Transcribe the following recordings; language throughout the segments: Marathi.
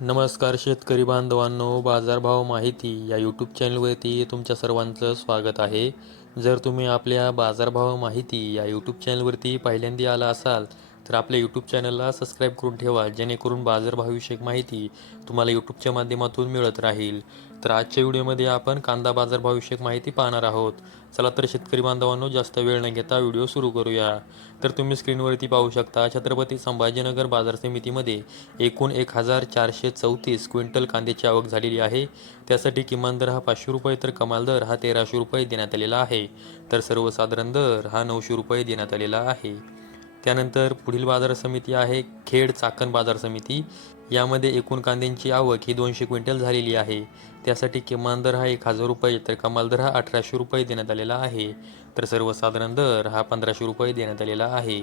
नमस्कार शेतकरी बांधवांनो, बाजारभाव माहिती या यूट्यूब चॅनलवरती तुमच्या सर्वांचं स्वागत आहे. जर तुम्ही आपल्या बाजारभाव माहिती या यूट्यूब चॅनलवरती पहिल्यांदा आला असाल तर आपल्या यूट्यूब चॅनलला सबस्क्राईब करून ठेवा, जेणेकरून बाजारभावाविषयक माहिती तुम्हाला यूट्यूबच्या माध्यमातून मिळत राहील. तर आजच्या व्हिडिओमध्ये आपण कांदा बाजारभावाविषयक माहिती पाहणार आहोत. चला तर शेतकरी बांधवांनो, जास्त वेळ न घेता व्हिडिओ सुरू करूया. तर तुम्ही स्क्रीनवरती पाहू शकता, छत्रपती संभाजीनगर बाजार समितीमध्ये एकूण 1434 क्विंटल कांद्याची आवक झालेली आहे. त्यासाठी किमान दर हा 500 रुपये तर कमाल दर हा 1300 रुपये देण्यात आलेला आहे. तर सर्वसाधारण दर हा 900 रुपये देण्यात आलेला आहे. त्यानंतर पुढील बाजार समिती आहे खेड चाकण बाजार समिती. यामध्ये एकूण कांद्यांची आवक ही 200 क्विंटल झालेली आहे. त्यासाठी किमान दर हा 1000 रुपये तर कमाल दर हा 1800 रुपये देण्यात आलेला आहे. तर सर्वसाधारण दर हा 1500 रुपये देण्यात आलेला आहे.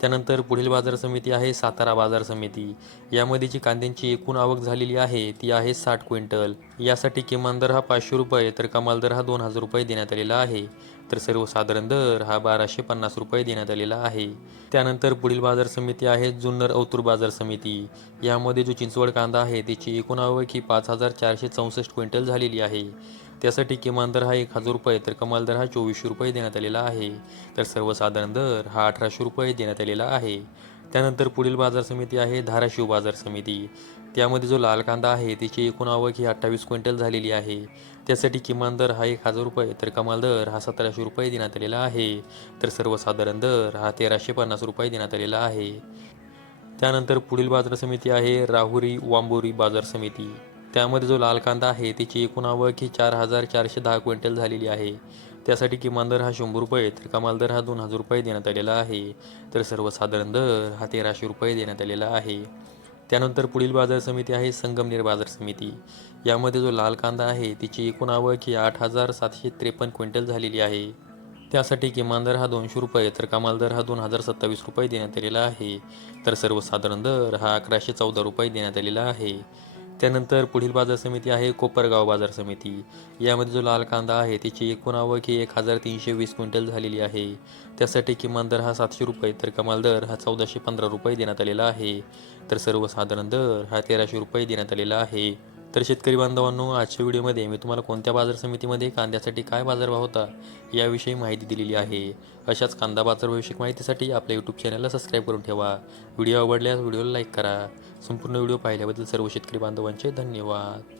त्यानंतर पुढील बाजार समिती आहे सातारा बाजार समिती. यामध्ये जी कांद्यांची एकूण आवक झालेली आहे ती आहे 60 क्विंटल. यासाठी किमान दर हा 500 रुपये तर कमाल दर हा 2000 रुपये देण्यात आलेला आहे. तर सर्वसाधारण दर हा 1250 रुपये देण्यात आलेला आहे. त्यानंतर पुढील बाजार समिती आहे जुन्नर औतूर बाजार समिती. यामध्ये जो चिंचवड कांदा आहे त्याची एकूण आवक ही 5464 क्विंटल झालेली आहे. त्यासाठी किमान दर हा 1000 रुपये तर कमाल दर हा 2400 रुपये देण्यात आलेला आहे. तर सर्वसाधारण दर हा 1800 रुपये देण्यात आलेला आहे. त्यानंतर पुढील बाजार समिती आहे धाराशिव बाजार समिती. त्यामध्ये जो लाल कांदा आहे त्याची एकूण आवक ही 28 क्विंटल झालेली आहे. त्यासाठी किमान दर हा 1000 रुपये तर कमाल दर हा 1700 रुपये देण्यात आलेला आहे. तर सर्वसाधारण दर हा 1350 रुपये देण्यात आलेला आहे. त्यानंतर पुढील बाजार समिती आहे राहुरी वांबोरी बाजार समिती. त्यामध्ये जो लाल कांदा आहे त्याची एकूण आवक ही 4410 क्विंटल झालेली आहे. त्यासाठी किमान दर हा 100 रुपये तर कमाल दर हा 2000 रुपये देण्यात आलेला आहे. तर सर्वसाधारण दर हा 1300 रुपये देण्यात आलेला आहे. त्यानंतर पुढील बाजार समिती आहे संगमनेर बाजार समिती. यामध्ये जो लाल कांदा आहे त्याची एकूण आवक ही 8753 क्विंटल झालेली आहे. त्यासाठी किमान दर हा 200 रुपये तर कमाल दर हा 2027 रुपये देण्यात आलेला आहे. तर सर्वसाधारण दर हा 1114 रुपये देण्यात आलेला आहे. त्यानंतर पुढील बाजार समिती आहे कोपरगाव बाजार समिती. यामध्ये जो लाल कांदा आहे त्याची एकूण आवक ही 1320 क्विंटल झालेली आहे. त्यासाठी किमान दर हा 700 रुपये तर कमाल दर हा 1415 रुपये देण्यात आलेला आहे. तर सर्वसाधारण दर हा 1300 रुपये देण्यात आलेला आहे. तर शेतकरी बांधवांनो, आजच्या व्हिडिओमध्ये मी तुम्हाला कोणत्या बाजार समितीमध्ये कांद्यासाठी काय बाजारभाव होता याविषयी माहिती दिलेली आहे. अशाच कांदा बाजारभावाविषयक माहितीसाठी आपल्या यूट्यूब चॅनलला सबस्क्राईब करून ठेवा. व्हिडिओ आवडल्यास व्हिडिओला लाईक करा. संपूर्ण व्हिडिओ पाहिल्याबद्दल सर्व शेतकरी बांधवांचे धन्यवाद.